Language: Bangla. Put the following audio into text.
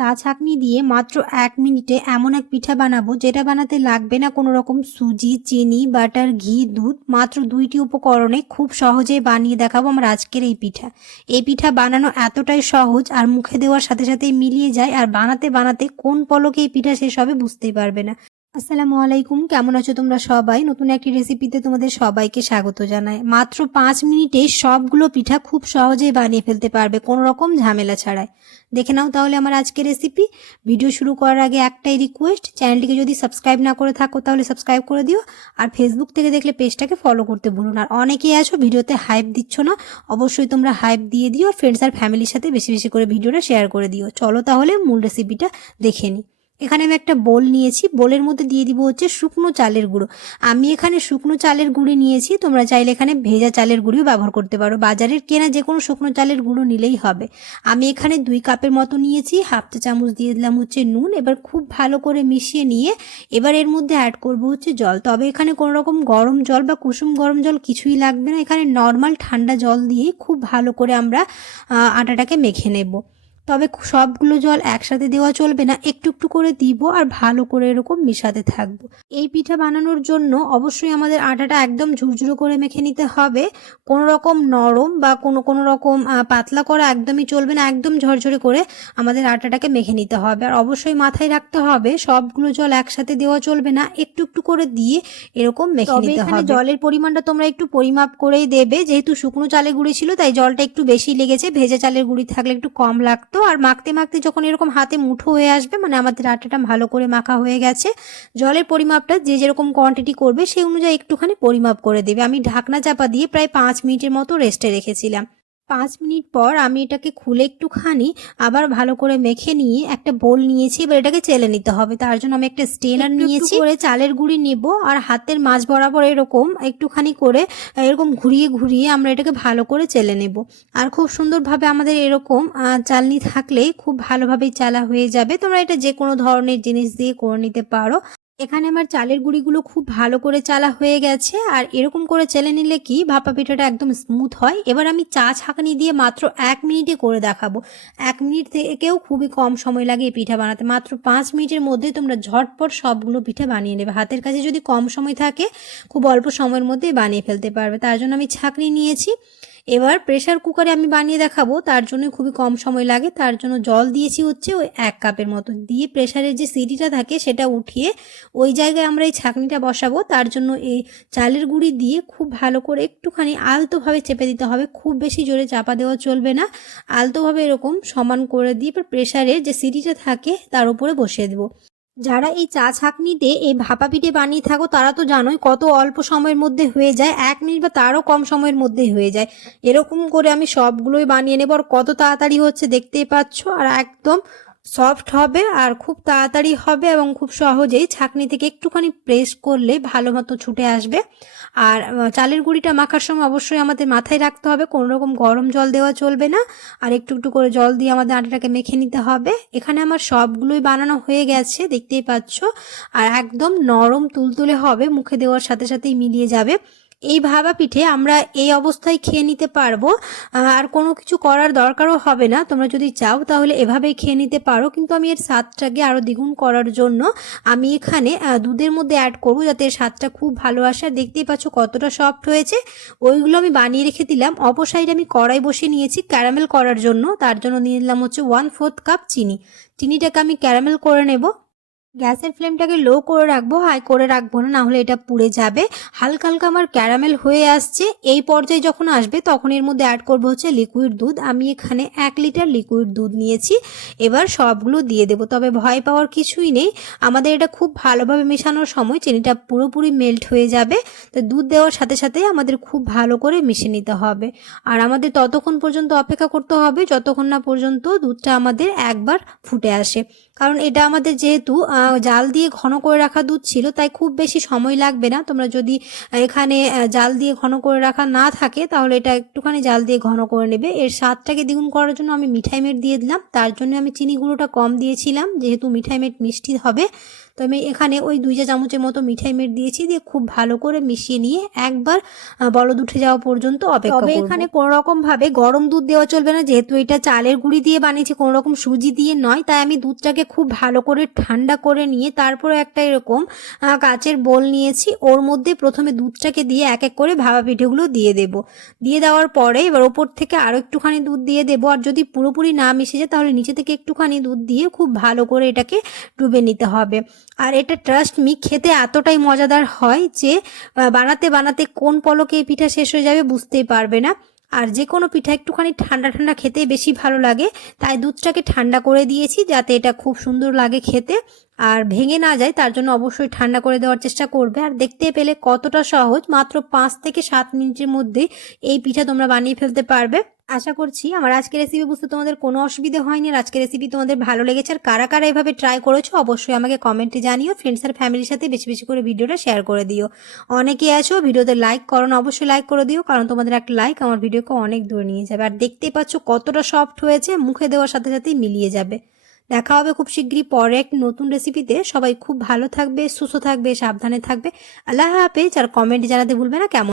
চা ছাঁকনি দিয়ে মাত্র এক মিনিটে এমন এক পিঠা বানাবো যেটা বানাতে লাগবে না কোনো রকম সুজি, চিনি, বাটার, ঘি, দুধ, মাত্র দুইটি উপকরণে খুব সহজে বানিয়ে দেখাবো আমার আজকের এই পিঠা। এই পিঠা বানানো এতটাই সহজ আর মুখে দেওয়ার সাথে সাথে মিলিয়ে যায় আর বানাতে বানাতে কোন পলকে এই পিঠা শেষ হবে বুঝতেই পারবে না। আসসালামু আলাইকুম। কেমন আছো তোমরা সবাই? নতুন একটি রেসিপিতে তোমাদের সবাইকে স্বাগত জানাই। মাত্র পাঁচ মিনিটে সবগুলো পিঠা খুব সহজেই বানিয়ে ফেলতে পারবে, কোনো রকম ঝামেলা ছাড়াই। দেখে নাও তাহলে আমার আজকের রেসিপি ভিডিও শুরু করার আগে একটাই রিকোয়েস্ট চ্যানেলটিকে যদি সাবস্ক্রাইব না করে থাকো তাহলে সাবস্ক্রাইব করে দিও, আর ফেসবুক থেকে দেখলে পেজটাকে ফলো করতে ভুলো না। আর অনেকেই আছো ভিডিওতে হাইপ দিচ্ছ না, অবশ্যই তোমরা হাইপ দিয়ে দিও, আর ফ্রেন্ডস আর ফ্যামিলির সাথে বেশি বেশি করে ভিডিওটা শেয়ার করে দিও। চলো তাহলে মূল রেসিপিটা দেখে নিই। এখানে আমি একটা বোল নিয়েছি। বোলের মধ্যে দিয়ে দিব হচ্ছে শুকনো চালের গুঁড়ো। আমি এখানে শুকনো চালের গুঁড়ি নিয়েছি। তোমরা চাইলে এখানে ভেজা চালের গুঁড়িও ব্যবহার করতে পারো। বাজারের কেনা যে কোনো শুকনো চালের গুঁড়ো নিলেই হবে। আমি এখানে দুই কাপের মতো নিয়েছি। হাফ চা চামচ দিয়ে দিলাম হচ্ছে নুন। এবার খুব ভালো করে মিশিয়ে নিয়ে এবার এর মধ্যে অ্যাড করব হচ্ছে জল। তবে এখানে কোনো রকম গরম জল বা কুসুম গরম জল কিছুই লাগবে না। এখানে নর্মাল ঠান্ডা জল দিয়ে খুব ভালো করে আমরা আটাটাকে মেখে নেব। তবে সবগুলো জল একসাথে দেওয়া চলবে না। একটু একটু করে দিব আর ভালো করে এরকম মিশাতে থাকব। এই পিঠা বানানোর জন্য অবশ্যই আমাদের আটাটা একদম ঝুরঝুরো করে মেখে নিতে হবে। কোনো রকম নরম বা কোনো কোনো রকম পাতলা করা একদমই চলবে না। একদম ঝরঝরে করে আমাদের আটাটাকে মেখে নিতে হবে। আর অবশ্যই মাথায় রাখতে হবে সবগুলো জল একসাথে দেওয়া চলবে না। একটু একটু করে দিয়ে এরকম মেখে নিতে হবে। জলের পরিমাণটা তোমরা একটু পরিমাপ করেই দেবে। যেহেতু শুকনো চালের গুঁড়ি ছিল তাই জলটা একটু বেশি লেগেছে। ভেজা চালের গুঁড়ি থাকলে একটু কম লাগতো। আর মাখতে মাখতে যখন এরকম হাতে মুঠো হয়ে আসবে মানে আমাদের আটাটা ভালো করে মাখা হয়ে গেছে, জলের পরিমাপটা যে যেরকম কোয়ান্টিটি করবে, সেই অনুযায়ী একটুখানি পরিমাপ করে দেবে। আমি ঢাকনা চাপা দিয়ে প্রায় পাঁচ মিনিটের মতো রেস্টে রেখেছিলাম। পাঁচ মিনিট পর আমি এটাকে খুলে একটুখানি আবার ভালো করে মেখে নিয়ে একটা বোল নিয়েছি এবার এটাকে চেলে নিতে হবে। তার জন্য আমি একটা স্টেনার নিয়েছি। করে চালের গুঁড়ি নিব আর হাতের মাঝ বরাবর এরকম একটুখানি করে এরকম ঘুরিয়ে ঘুরিয়ে আমরা এটাকে ভালো করে চেলে নেব। আর খুব সুন্দরভাবে আমাদের এরকম আহ, চালনি থাকলেই খুব ভালোভাবেই চালা হয়ে যাবে। তোমরা এটা যে কোনো ধরনের জিনিস দিয়ে করে নিতে পারো। এখানে আমার চালের গুঁড়িগুলো খুব ভালো করে চালা হয়ে গেছে, আর এরকম করে চেলে নিলে কি, ভাপা পিঠাটা একদম স্মুথ হয়। এবার আমি চা ছাঁকনি দিয়ে মাত্র এক মিনিটে করে দেখাবো। এক মিনিট থেকেও খুবই কম সময় লাগে এই পিঠা বানাতে। মাত্র পাঁচ মিনিটের মধ্যে তোমরা ঝটপট সবগুলো পিঠা বানিয়ে নেবে। হাতের কাছে যদি কম সময় থাকে, খুব অল্প সময়ের মধ্যে বানিয়ে ফেলতে পারবে। তার জন্য আমি ছাঁকনি নিয়েছি। এবার প্রেশার কুকারে আমি বানিয়ে দেখাবো, তার জন্য খুবই কম সময় লাগে, তার জন্য জল দিয়েছি হচ্ছে ওই এক কাপের মতো। দিয়ে প্রেশারের যে সিটিটা থাকে সেটা উঠিয়ে ওই জায়গায় আমরা এই ছাঁকনিটা বসাবো, তার জন্য এই চালের গুঁড়ি দিয়ে খুব ভালো করে একটুখানি আলতোভাবে চেপে দিতে হবে, খুব বেশি জোরে চাপা দেওয়া চলবে না। আলতোভাবে এরকম সমান করে দিয়ে প্রেশারের যে সিটিটা থাকে তার উপরে বসিয়ে দেবো। যারা এই চা ছাঁকনিতে, এই ভাপা পিঠে বানিয়ে থাকো, তারা তো জানোই কত অল্প সময়ের মধ্যে হয়ে যায়, এক মিনিট বা তারও কম সময়ের মধ্যে হয়ে যায়। এরকম করে আমি সবগুলোই বানিয়ে নেব, আর কত তাড়াতাড়ি হচ্ছে দেখতেই পাচ্ছ, আর একদম সফট হবে আর খুব তাড়াতাড়ি হবে এবং খুব সহজেই ছাঁকনি থেকে একটুখানি প্রেস করলে ভালো মতো ছুটে আসবে। আর চালের গুঁড়িটা মাখার সময় অবশ্যই আমাদের মাথায় রাখতে হবে, কোনো রকম গরম জল দেওয়া চলবে না। আর একটু একটু করে জল দিয়ে আমাদের আটাটাকে মেখে নিতে হবে। এখানে আমার সবগুলোই বানানো হয়ে গেছে, দেখতেই পাচ্ছ। আর একদম নরম তুলতুলে হবে, মুখে দেওয়ার সাথে সাথেই মিলিয়ে যাবে। এই ভাবা পিঠে আমরা এই অবস্থায় খেয়ে নিতে পারব। আর কোনো কিছু করার দরকারও হবে না। তোমরা যদি চাও তাহলে এভাবেই খেয়ে নিতে পারো। কিন্তু আমি এর স্বাদটাকে আরও দ্বিগুণ করার জন্য আমি এখানে দুধের মধ্যে অ্যাড করব যাতে এর স্বাদটা খুব ভালো আসে। আর দেখতেই পাচ্ছ কতটা সফট হয়েছে। ওইগুলো আমি বানিয়ে রেখে দিলাম। অপর সাইডে আমি কড়াই বসিয়ে নিয়েছি ক্যারামেল করার জন্য। তার জন্য নিয়ে নিলাম হচ্ছে ওয়ান ফোর্থ কাপ চিনি। চিনিটাকে আমি ক্যারামেল করে নেব। গ্যাসের ফ্লেমটাকে লো করে রাখব, হাই করে রাখব না না হলে এটা পুড়ে যাবে। হালকা হালকা আমার ক্যারামেল হয়ে আসছে। এই পর্যায়ে যখন আসবে, তখন এর মধ্যে অ্যাড করব হচ্ছে লিকুইড দুধ। আমি এখানে এক লিটার লিকুইড দুধ নিয়েছি। এবার সবগুলো দিয়ে দেবো। তবে ভয় পাওয়ার কিছুই নেই। আমাদের এটা খুব ভালোভাবে মেশানোর সময় চিনিটা পুরোপুরি মেল্ট হয়ে যাবে। তো দুধ দেওয়ার সাথে সাথে আমাদের খুব ভালো করে মিশে নিতে হবে। আর আমাদের ততক্ষণ পর্যন্ত অপেক্ষা করতে হবে, যতক্ষণ না পর্যন্ত দুধটা আমাদের একবার ফুটে আসে। কারণ এটা আমাদের যেহেতু জাল দিয়ে ঘন করে রাখা দুধ ছিল তাই খুব বেশি সময় লাগবে না। তোমরা যদি এখানে জাল দিয়ে ঘন করে রাখা না থাকে তাহলে এটা একটুখানি জাল দিয়ে ঘন করে নেবে। এর স্বাদটাকে দ্বিগুণ করার জন্য আমি মিঠাই মেট দিয়ে দিলাম। তার জন্য আমি চিনি গুঁড়োটা কম দিয়েছিলাম যেহেতু মিঠাই মেট মিষ্টি হবে। তো আমি এখানে ওই দুই চা চামচের মতো মিঠাই মেট দিয়েছি দিয়ে খুব ভালো করে মিশিয়ে নিয়ে একবার বলদ উঠে যাওয়া পর্যন্ত অপেক্ষা তবে এখানে কোনো রকম ভাবে গরম দুধ দেওয়া চলবে না যেহেতু এটা চালের গুঁড়ি দিয়ে বানিয়েছি কোনো রকম সুজি দিয়ে নয়। তাই আমি দুধটাকে খুব ভালো করে ঠান্ডা করে নিয়ে তারপরে একটা এরকম কাচের বোল নিয়েছি। ওর মধ্যে প্রথমে দুধটাকে দিয়ে এক এক করে ভাবা পিঠেগুলো দিয়ে দেব। দিয়ে দেওয়ার পরে এবার ওপর থেকে আরও একটুখানি দুধ দিয়ে দেবো। আর যদি পুরোপুরি না মিশে যায় তাহলে নিচে থেকে একটুখানি দুধ দিয়ে খুব ভালো করে এটাকে ডুবে নিতে হবে। আর এটা ট্রাস্ট মি খেতে এতটাই মজাদার হয় যে বানাতে বানাতে কোন পলকে এই পিঠা শেষ হয়ে যাবে বুঝতেই পারবে না। আর যে কোনো পিঠা একটুখানি ঠান্ডা ঠান্ডা খেতে বেশি ভালো লাগে। তাই দুধটাকে ঠান্ডা করে দিয়েছি যাতে এটা খুব সুন্দর লাগে খেতে। আর ভেঙে না যায়, তার জন্য অবশ্যই ঠান্ডা করে দেওয়ার চেষ্টা করবে। আর দেখতে পেলে কতটা সহজ, মাত্র পাঁচ থেকে সাত মিনিটের মধ্যে এই পিঠা তোমরা বানিয়ে ফেলতে পারবে। আশা করছি আমার আজকের রেসিপি বুঝতে তোমাদের কোনো অসুবিধা হয়নি। আর আজকের রেসিপি তোমাদের ভালো লেগেছে, আর কারা কারা এভাবে ট্রাই করেছ, অবশ্যই আমাকে কমেন্টে জানিও। ফ্রেন্ডস আর ফ্যামিলির সাথে বেশি বেশি করে ভিডিওটা শেয়ার করে দিও। অনেকে আছো, ভিডিওতে লাইক করো না, অবশ্যই লাইক করে দিও, কারণ তোমাদের একটা লাইক আমার ভিডিওকে অনেক দূরে নিয়ে যাবে। আর দেখতেই পাচ্ছ কতটা সফট হয়েছে, মুখে দেওয়ার সাথে সাথেই মিলিয়ে যাবে। দেখা হবে খুব শীঘ্রই পরে এক নতুন রেসিপিতে সবাই খুব ভালো থাকবে, সুস্থ থাকবে, সাবধানে থাকবে। আল্লাহ হাফেজ। আর কমেন্ট জানাতে ভুলবে না, কেমন?